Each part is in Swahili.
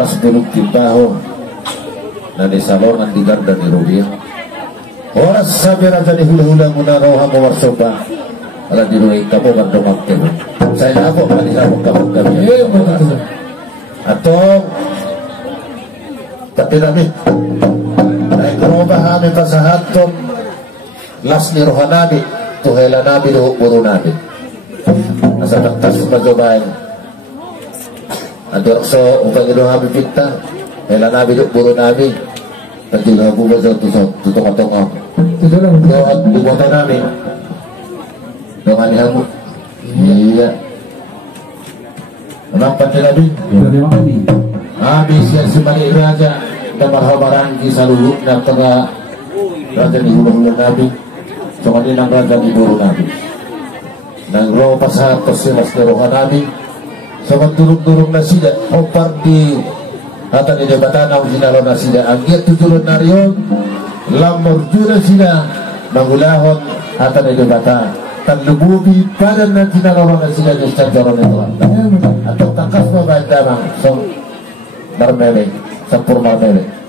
oras bulog timbaho na ni salon ang digar dan ni Rubia oras sabi raja ni hula-hula muna raw ang mawarsoba ala diruay ka mo magdumag kayo sa ina ako malihawag ka magdami atong kapilami ay karobahan ito sa hatong las ni rohanabi tuhela nabi luhuk buru nabi nasa taktas majobain ador so upang iluhabi pinta hela nabi luhuk buru nabi pagdilaw po ba sa tutong-atong ako doon bubota namin doon anihan mo iya anong pantinabi habis yang sebalik raja dan marhabaran di saluluk dan tengah raja di hulu-hulu nabi so kanina ng raja di buru nabi nang roh pasahat tersilas di roha nabi so magdurog-durog na sila o parti hata ni jabatan ang sinalo na sila ang iya tutulog na riyon lamor juna sila magulahon hata ni jabatan tanlububi pada na sinalo na sila yung sanjaron ito atau takas mo ba damang so marmele sampur marmele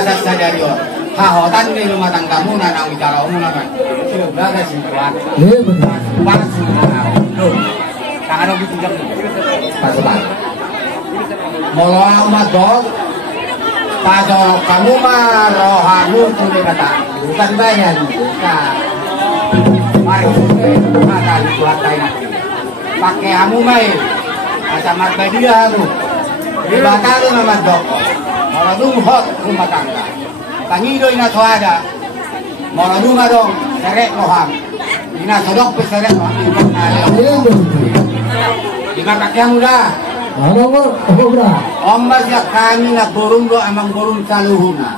bahasa sadari kahotan di rumah tanggamu nanang bicara umum kan sudah berada sih kuat pas tuh tak ada gitu jam pas molo amat dong pas kamu mah rohanu sudah kata bukan banyak nah mari kita buat nanti pakai kamu main macam marga dia tuh dibatal nama dok kalau hot rumah tangga Pangidoy na tuada, mora dunga dong, serek roham, ina sodok pe serek roham, jika kakek muda, Ano mo, ombas ya kami na burung do amang burung saluhuna.